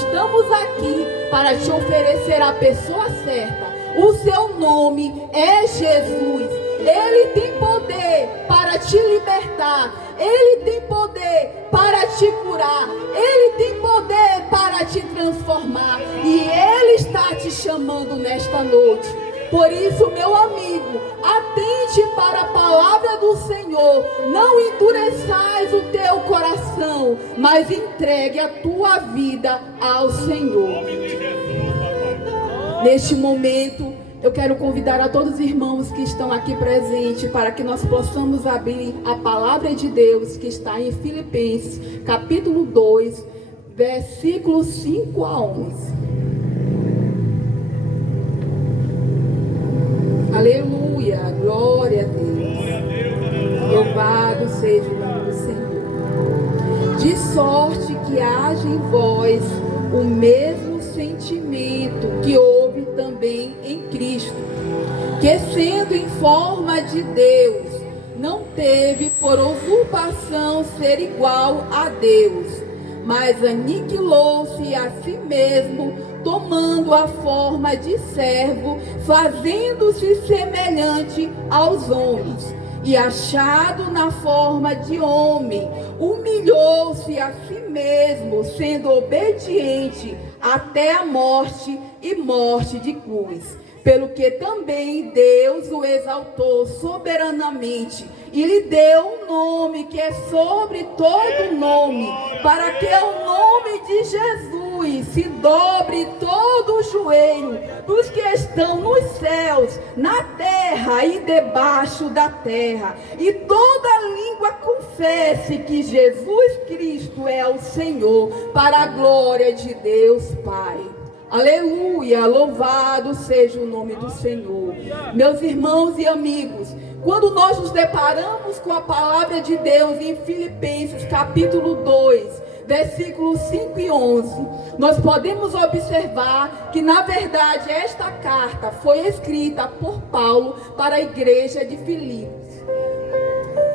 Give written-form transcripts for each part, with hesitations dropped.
estamos aqui para te oferecer a pessoa certa. O seu nome é Jesus. Ele tem poder para te libertar. Ele tem poder para te curar. Ele tem poder para te transformar. E Ele está te chamando nesta noite. Por isso, meu amigo, atente para a palavra do Senhor. Não endureçais o teu coração, mas entregue a tua vida ao Senhor. Neste momento, eu quero convidar a todos os irmãos que estão aqui presentes para que nós possamos abrir a palavra de Deus que está em Filipenses, capítulo 2, versículos 5 a 11. Aleluia, glória a Deus. Louvado seja o nome do Senhor. De sorte que haja em vós o mesmo sentimento que houve também em Cristo, que sendo em forma de Deus, não teve por usurpação ser igual a Deus, mas aniquilou-se a si mesmo, tomando a forma de servo, fazendo-se semelhante aos homens, e achado na forma de homem, humilhou-se a si mesmo, sendo obediente até a morte e morte de cruz. Pelo que também Deus o exaltou soberanamente e lhe deu um nome que é sobre todo nome, para que o nome de Jesus se dobre todo o joelho dos que estão nos céus, na terra e debaixo da terra, e toda língua confesse que Jesus Cristo é o Senhor, para a glória de Deus Pai. Aleluia, louvado seja o nome do Senhor. Meus irmãos e amigos, quando nós nos deparamos com a palavra de Deus em Filipenses capítulo 2, versículos 5 e 11, nós podemos observar que na verdade esta carta foi escrita por Paulo para a igreja de Filipos.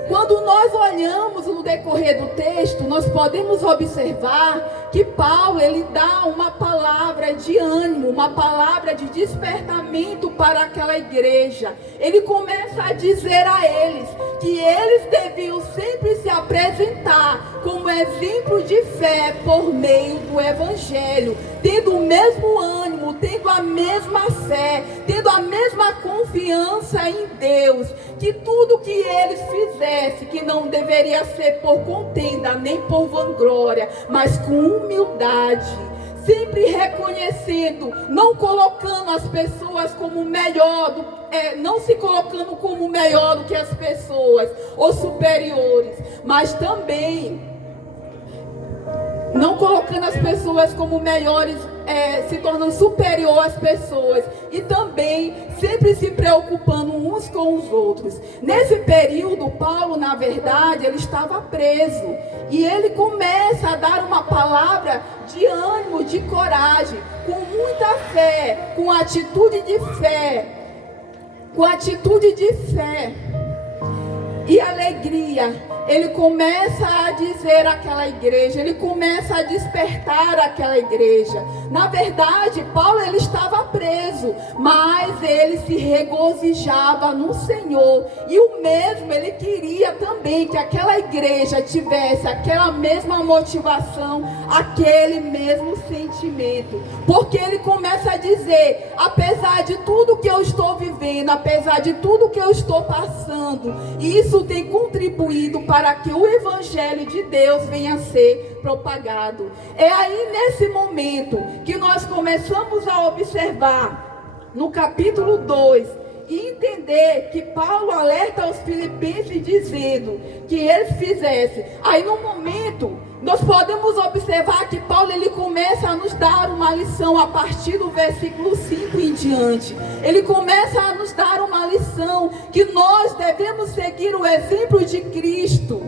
Quando nós olhamos no decorrer do texto, nós podemos observar que Paulo, ele dá uma palavra de ânimo, uma palavra de despertamento para aquela igreja. Ele começa a dizer a eles que eles deviam sempre se apresentar como exemplo de fé por meio do Evangelho, tendo o mesmo ânimo, tendo a mesma fé, tendo a mesma confiança em Deus, que tudo que eles fizessem, que não deveria ser por contenda, nem por vanglória, mas com humildade, sempre reconhecendo, não colocando as pessoas como melhor, não se colocando como melhor do que as pessoas, ou superiores, mas também não colocando as pessoas como melhores, se tornando superior às pessoas, e também sempre se preocupando uns com os outros. Nesse período, Paulo, na verdade, ele estava preso, e ele começa a dar uma palavra de ânimo, de coragem, com muita fé, com atitude de fé, e alegria. Ele começa a dizer àquela igreja, ele começa a despertar aquela igreja. Na verdade, Paulo, ele estava preso, mas ele se regozijava no Senhor. E o mesmo, ele queria também que aquela igreja tivesse aquela mesma motivação, aquele mesmo sentimento. Porque ele começa a dizer, apesar de tudo que eu estou vivendo, apesar de tudo que eu estou passando, isso tem contribuído para que o Evangelho de Deus venha a ser propagado. É aí nesse momento que nós começamos a observar no capítulo 2 e entender que Paulo alerta aos filipenses dizendo que eles fizessem. Aí no momento nós podemos observar que Paulo, ele começa a nos dar uma lição a partir do versículo 5 em diante. Ele começa a nos dar uma lição que nós devemos seguir o exemplo de Cristo.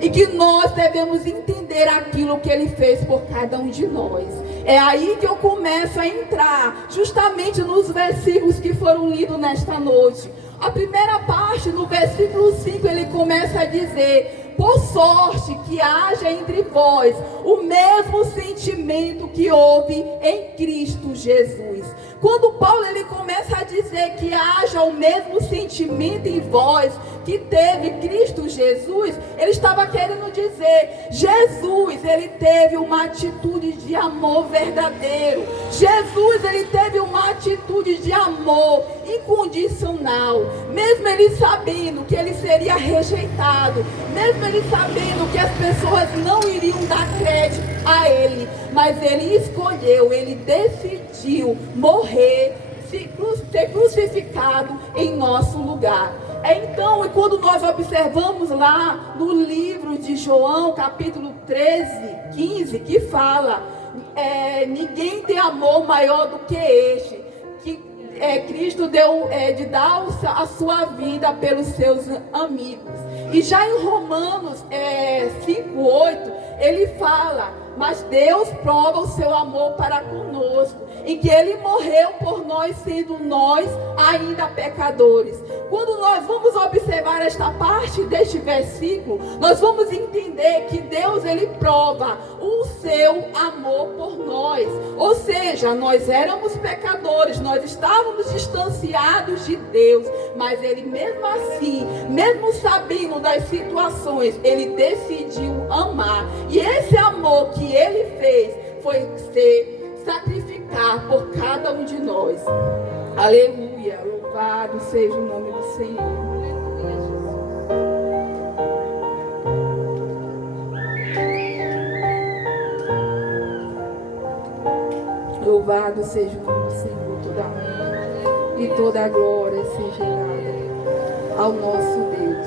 E que nós devemos entender aquilo que Ele fez por cada um de nós. É aí que eu começo a entrar, justamente nos versículos que foram lidos nesta noite. A primeira parte, no versículo 5, ele começa a dizer: por sorte que haja entre vós o mesmo sentimento que houve em Cristo Jesus. Quando Paulo ele começa a dizer que haja o mesmo sentimento em vós que teve Cristo Jesus, ele estava querendo dizer, Jesus ele teve uma atitude de amor verdadeiro. Jesus ele teve uma atitude de amor incondicional, mesmo ele sabendo que ele seria rejeitado, mesmo ele sabendo que as pessoas não iriam dar crédito a ele, mas ele escolheu, ele decidiu morrer, ser crucificado em nosso lugar. Então, e quando nós observamos lá no livro de João, capítulo 13, 15, que fala, ninguém tem amor maior do que este, que Cristo deu de dar a sua vida pelos seus amigos. E já em Romanos 5:8, ele fala, mas Deus prova o seu amor para conosco, em que ele morreu por nós, sendo nós ainda pecadores. Quando nós vamos observar esta parte deste versículo, nós vamos entender que Deus ele prova o seu amor por nós. Ou seja, nós éramos pecadores, nós estávamos distanciados de Deus, mas ele mesmo assim, mesmo sabendo das situações, ele decidiu amar. E esse amor que ele fez foi sacrificar por cada um de nós. Aleluia, louvado seja o nome do Senhor. Louvado seja o nome do Senhor, toda a honra e toda a glória seja dada ao nosso Deus.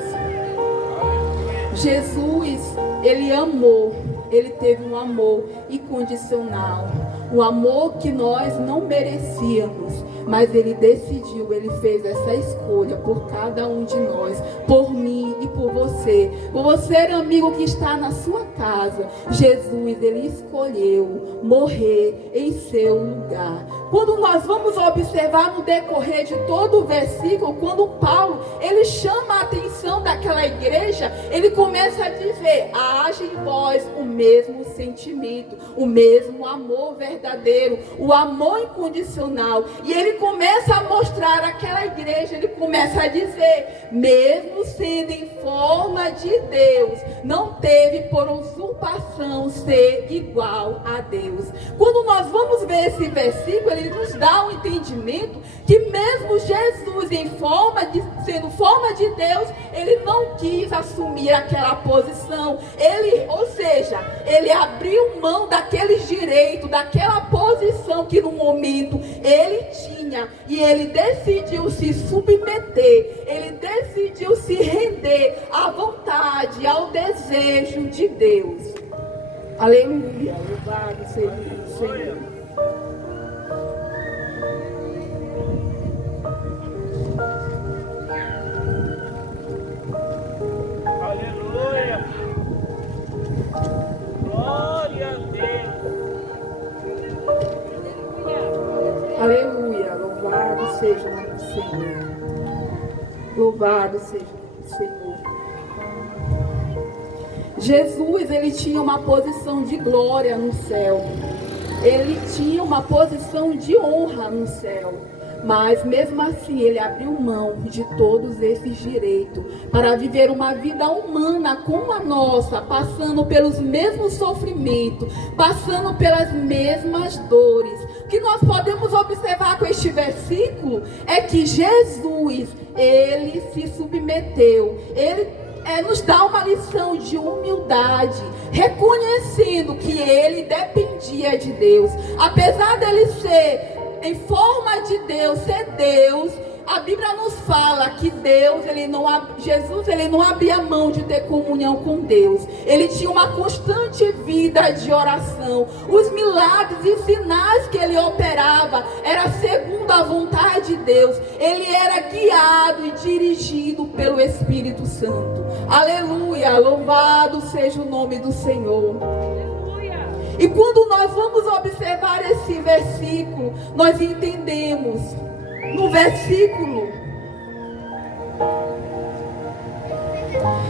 Jesus, ele amou, ele teve um amor incondicional, um amor que nós não merecíamos, mas ele decidiu, ele fez essa escolha por cada um de nós, por mim e por você. Por você, amigo que está na sua casa, Jesus, ele escolheu morrer em seu lugar. Quando nós vamos observar no decorrer de todo o versículo, quando Paulo, ele chama a atenção daquela igreja, ele começa a dizer, haja em vós o mesmo sentimento, o mesmo amor verdadeiro, o amor incondicional. E ele começa a mostrar àquela igreja, ele começa a dizer, mesmo sendo em forma de Deus, não teve por usurpação ser igual a Deus. Quando nós vamos ver esse versículo, ele nos dá um entendimento que mesmo Jesus sendo forma de Deus, ele não quis assumir aquela posição. Ou seja, ele abriu mão daqueles direitos, daquela posição que no momento ele tinha, e ele decidiu se submeter, ele decidiu se render à vontade, ao desejo de Deus. Aleluia, louvado seja o Senhor. Aleluia. Glória a Deus. Aleluia, louvado seja o nome do Senhor. Louvado seja o nome do Senhor. Jesus, ele tinha uma posição de glória no céu. Ele tinha uma posição de honra no céu. Mas mesmo assim ele abriu mão de todos esses direitos para viver uma vida humana como a nossa, passando pelos mesmos sofrimentos, passando pelas mesmas dores. O que nós podemos observar com este versículo é que Jesus, ele se submeteu, ele nos dá uma lição de humildade, reconhecendo que ele dependia de Deus. Apesar dele ser em forma de Deus, ser Deus, a Bíblia nos fala que Jesus ele não abria mão de ter comunhão com Deus. Ele tinha uma constante vida de oração. Os milagres e sinais que ele operava era segundo a vontade de Deus. Ele era guiado e dirigido pelo Espírito Santo. Aleluia, louvado seja o nome do Senhor. E quando nós vamos observar esse versículo, nós entendemos no versículo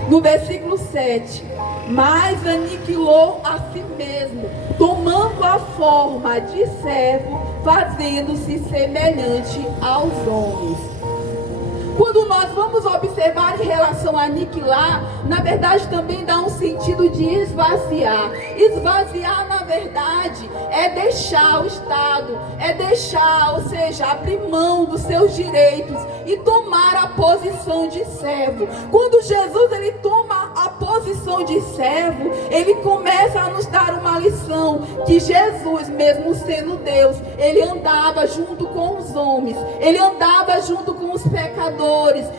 No versículo 7, mas aniquilou a si mesmo, tomando a forma de servo, fazendo-se semelhante aos homens. Quando nós vamos observar em relação a aniquilar, na verdade também dá um sentido de esvaziar. Esvaziar, na verdade, é deixar o Estado, é deixar, ou seja, abrir mão dos seus direitos e tomar a posição de servo. Quando Jesus ele toma a posição de servo, ele começa a nos dar uma lição, que Jesus, mesmo sendo Deus, ele andava junto com os homens, ele andava junto com os pecadores.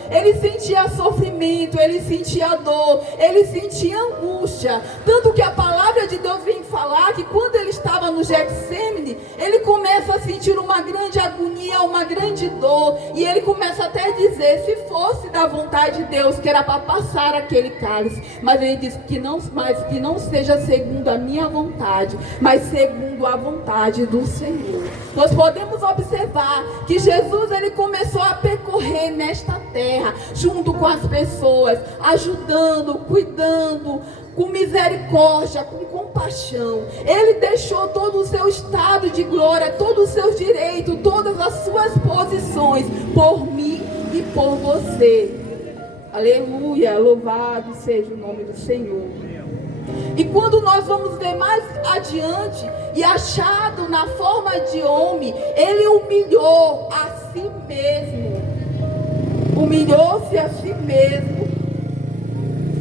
Ele sentia sofrimento, ele sentia dor, ele sentia angústia. Tanto que a palavra de Deus vem falar que quando ele estava no Getsêmani, ele começa a sentir uma grande agonia, uma grande dor. E ele começa até a dizer, se fosse da vontade de Deus, que era para passar aquele cálice. Mas ele diz que não seja segundo a minha vontade, mas segundo a vontade do Senhor. Nós podemos observar que Jesus ele começou a percorrer nesta terra, junto com as pessoas, ajudando, cuidando, com misericórdia, com compaixão. Ele deixou todo o seu estado de glória, todos os seus direitos, todas as suas posições, por mim e por você. Aleluia, louvado seja o nome do Senhor. E quando nós vamos ver mais adiante, e achado na forma de homem, ele humilhou a si mesmo. Humilhou-se a si mesmo,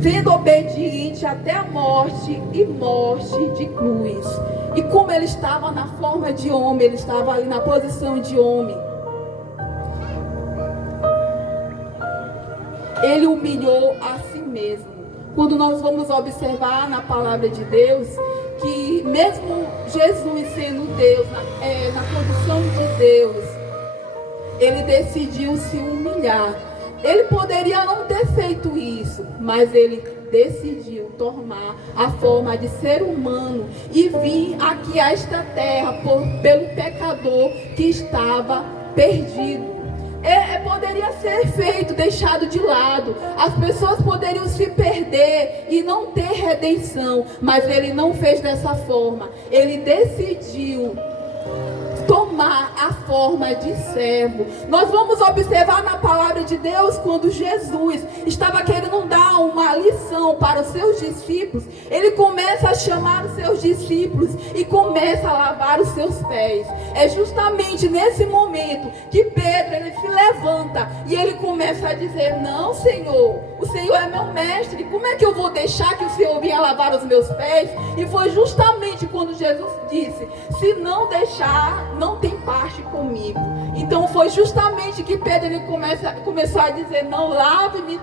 sendo obediente até a morte e morte de cruz. E como ele estava na forma de homem, ele estava ali na posição de homem, ele humilhou a si mesmo. Quando nós vamos observar na palavra de Deus, que mesmo Jesus sendo Deus, na condição de Deus, ele decidiu se humilhar. Ele poderia não ter feito isso, mas ele decidiu tomar a forma de ser humano e vir aqui a esta terra pelo pecador que estava perdido. Poderia ser feito, deixado de lado. As pessoas poderiam se perder e não ter redenção, mas ele não fez dessa forma. Ele decidiu tomar a forma de servo. Nós vamos observar na palavra de Deus, quando Jesus estava querendo dar uma lição para os seus discípulos, ele começa a chamar os seus discípulos e começa a lavar os seus pés. É justamente nesse momento que Pedro ele se levanta e ele começa a dizer, não, Senhor, o Senhor é meu mestre, como é que eu vou deixar que o Senhor venha lavar os meus pés? E foi justamente quando Jesus disse, se não deixar, não tem parte comigo. Então foi justamente que Pedro ele começou a dizer, não, lave-me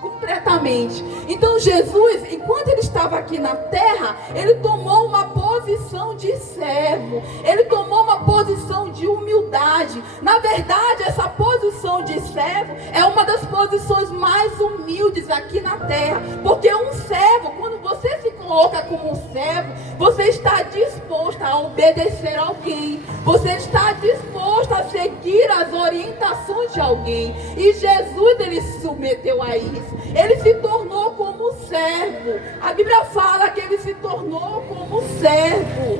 completamente. Então Jesus, enquanto ele estava aqui na terra, ele tomou uma posição de servo, ele tomou uma posição de humildade. Na verdade, essa posição de servo é uma das posições mais humildes aqui na terra, porque um servo, quando você se coloca como um servo, você está disposto a obedecer a alguém, você está disposto a seguir as orientações de alguém. E Jesus ele se submeteu a isso. Ele se tornou como servo. A Bíblia fala que ele se tornou como servo,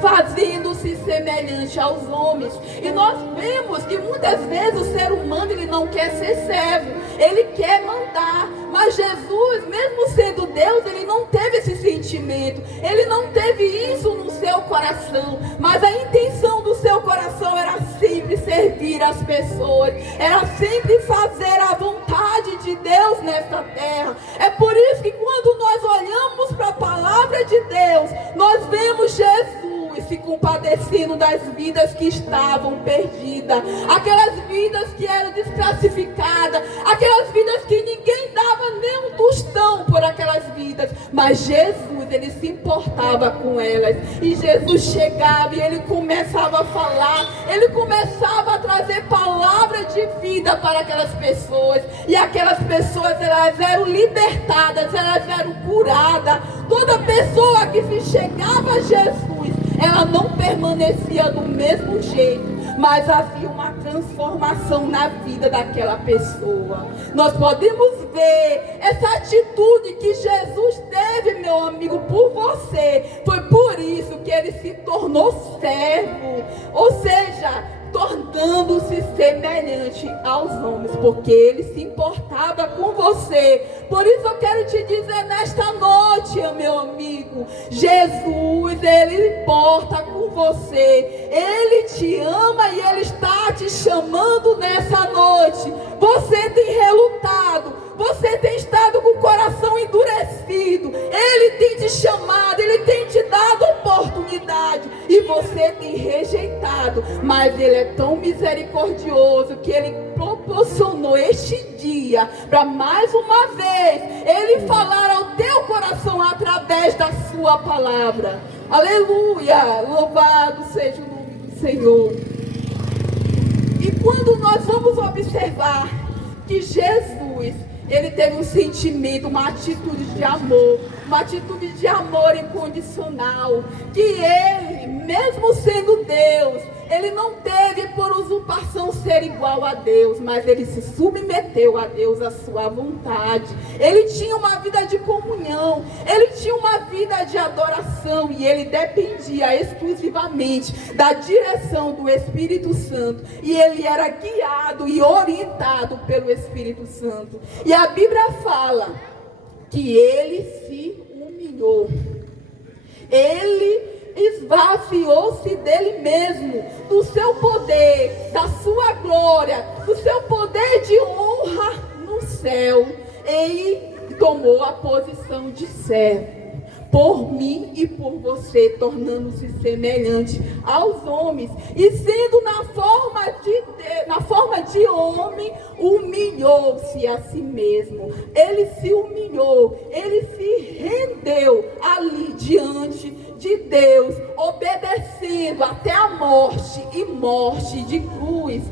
fazendo-se semelhante aos homens. E nós vemos que muitas vezes o ser humano ele não quer ser servo, ele quer mandar. Mas Jesus, mesmo sendo Deus, ele não teve esse sentimento, ele não teve isso no seu coração. Mas a intenção do seu coração era sempre servir as pessoas, era sempre fazer a vontade de Deus nesta terra. É por isso que quando nós olhamos para a palavra de Deus, nós vemos Jesus se compadecendo das vidas que estavam perdidas, aquelas vidas que eram desclassificadas, aquelas vidas que ninguém dava nem um tostão por aquelas vidas, mas Jesus, ele se importava com elas. E Jesus chegava e ele começava a falar, ele começava a trazer palavra de vida para aquelas pessoas, e aquelas pessoas elas eram libertadas, elas eram curadas. Toda pessoa que se chegava a Jesus, ela não permanecia do mesmo jeito, mas havia uma transformação na vida daquela pessoa. Nós podemos ver essa atitude que Jesus teve, meu amigo, por você. Foi por isso que ele se tornou servo, ou seja, tornando-se semelhante aos homens, porque ele se importava com você. Por isso eu quero te dizer nesta noite, meu amigo, Jesus, ele importa com você, ele te ama e ele está te chamando nessa noite. Você tem relutado, você tem estado com o coração endurecido, ele tem te chamado, ele tem te dado oportunidade e você tem rejeitado, mas ele é tão misericordioso que ele proporcionou este dia para mais uma vez ele falar ao teu coração através da sua palavra. Aleluia, louvado seja o nome do Senhor. E quando nós vamos observar que Jesus, ele teve um sentimento, uma atitude de amor incondicional, que ele, mesmo sendo Deus, ele não teve por usurpação ser igual a Deus, mas ele se submeteu a Deus, à sua vontade. Ele tinha uma vida de comunhão, ele tinha uma vida de adoração, e ele dependia exclusivamente da direção do Espírito Santo, e ele era guiado e orientado pelo Espírito Santo. E a Bíblia fala que ele se humilhou, ele esvaziou-se dele mesmo, do seu poder, da sua glória, do seu poder de honra no céu, e tomou a posição de servo, por mim e por você, tornando-se semelhante aos homens, e sendo na forma de homem, humilhou-se a si mesmo. Ele se humilhou, ele se rendeu ali diante de Deus, obedecendo até a morte, e morte de cruz.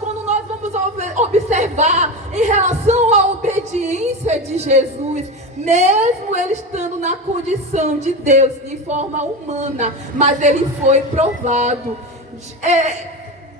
Quando nós vamos observar em relação à obediência de Jesus, mesmo ele estando na condição de Deus, de forma humana, mas ele foi provado.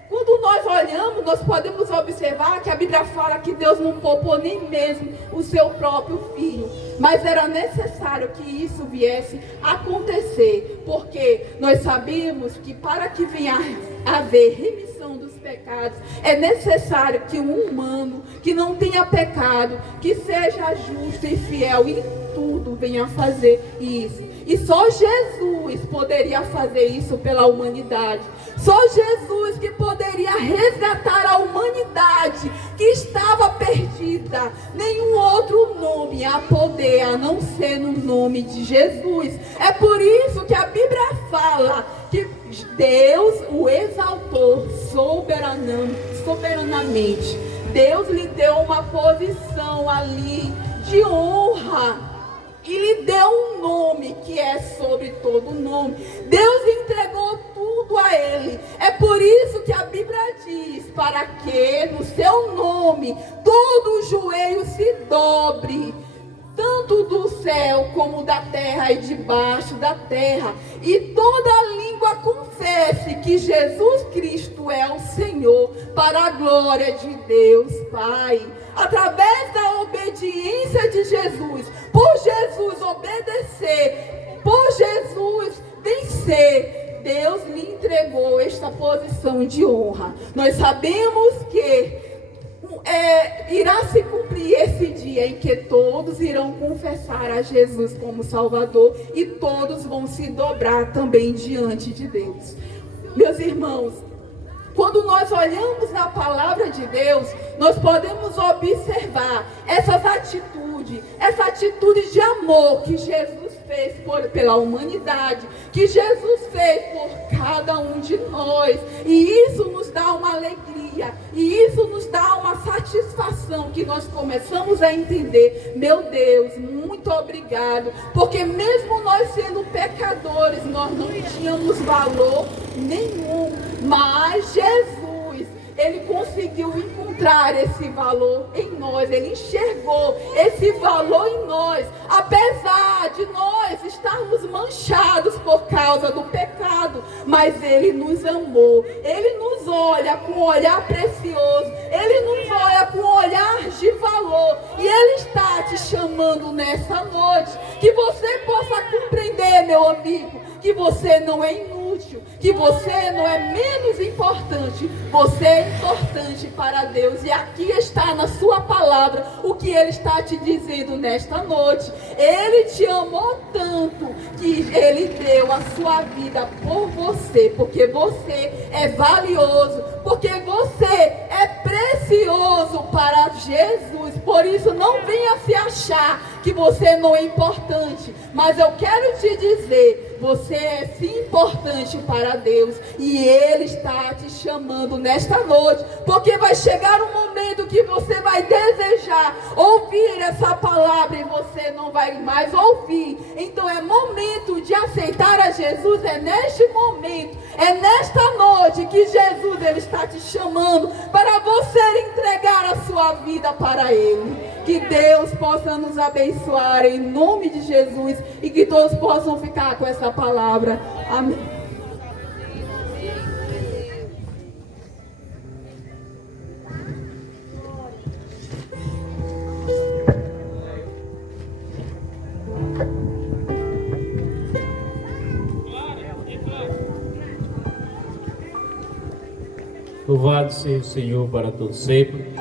Quando nós olhamos, nós podemos observar que a Bíblia fala que Deus não poupou nem mesmo o seu próprio filho. Mas era necessário que isso viesse a acontecer, porque nós sabemos que para que venha a haver remissão dos pecados, é necessário que um humano que não tenha pecado, que seja justo e fiel em tudo, venha fazer isso. E só Jesus poderia fazer isso pela humanidade. Só Jesus que poderia resgatar a humanidade que estava perdida. Nenhum outro nome há poder a não ser no nome de Jesus. É por isso que a Bíblia fala que Deus o exaltou soberanamente. Deus lhe deu uma posição ali de honra. E lhe deu um nome que é sobre todo nome. Deus entregou tudo a ele. É por isso que a Bíblia diz: para que no seu nome todo joelho se dobre, tanto do céu como da terra e debaixo da terra, e toda língua confesse que Jesus Cristo é o Senhor, para a glória de Deus Pai. Através da obediência de Jesus, por Jesus obedecer, por Jesus vencer, Deus lhe entregou esta posição de honra. Nós sabemos que irá se cumprir esse dia em que todos irão confessar a Jesus como Salvador, e todos vão se dobrar também diante de Deus. Meus irmãos, quando nós olhamos na palavra de Deus, nós podemos observar essa atitude de amor que Jesus fez pela humanidade, que Jesus fez por cada um de nós. E isso nos dá uma alegria, e isso nos dá uma satisfação, que nós começamos a entender: meu Deus, muito obrigado, porque mesmo nós sendo pecadores, nós não tínhamos valor nenhum, mas Jesus, ele conseguiu encontrar esse valor em nós. Ele enxergou esse valor em nós, apesar de nós estarmos manchados por causa do pecado, mas Ele nos amou. Ele nos olha com um olhar precioso. Ele nos olha com um olhar de valor. E Ele está te chamando nessa noite. Que você possa compreender, meu amigo, que você não é inútil, que você não é menos importante. Você é importante para Deus. E aqui está na sua palavra o que Ele está te dizendo nesta noite. Ele te amou tanto que Ele deu a sua vida por você, porque você é valioso, porque você é precioso para Jesus. Por isso, não venha se achar que você não é importante, mas eu quero te dizer, você é sim importante para Deus, e Ele está te chamando nesta noite, porque vai chegar um momento que você vai desejar ouvir essa palavra e você não vai mais ouvir. Então é momento de aceitar a Jesus, é neste momento, é nesta noite que Jesus Ele está te chamando para você entregar a sua vida para Ele. Que Deus possa nos abençoar em nome de Jesus e que todos possam ficar com essa palavra. Amém. Louvado seja o Senhor para todos sempre.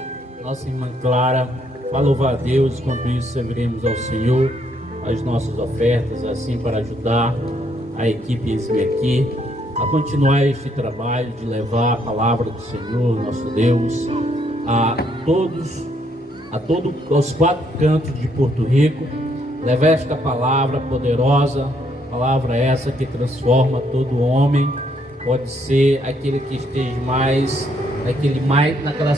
Nossa irmã Clara vai louvar a Deus. Enquanto isso, serviremos ao Senhor as nossas ofertas, assim para ajudar a equipe aqui a continuar este trabalho de levar a palavra do Senhor, nosso Deus, aos 4 cantos de Porto Rico. Levar esta palavra poderosa, palavra essa que transforma todo homem. Pode ser aquele que esteja mais naquela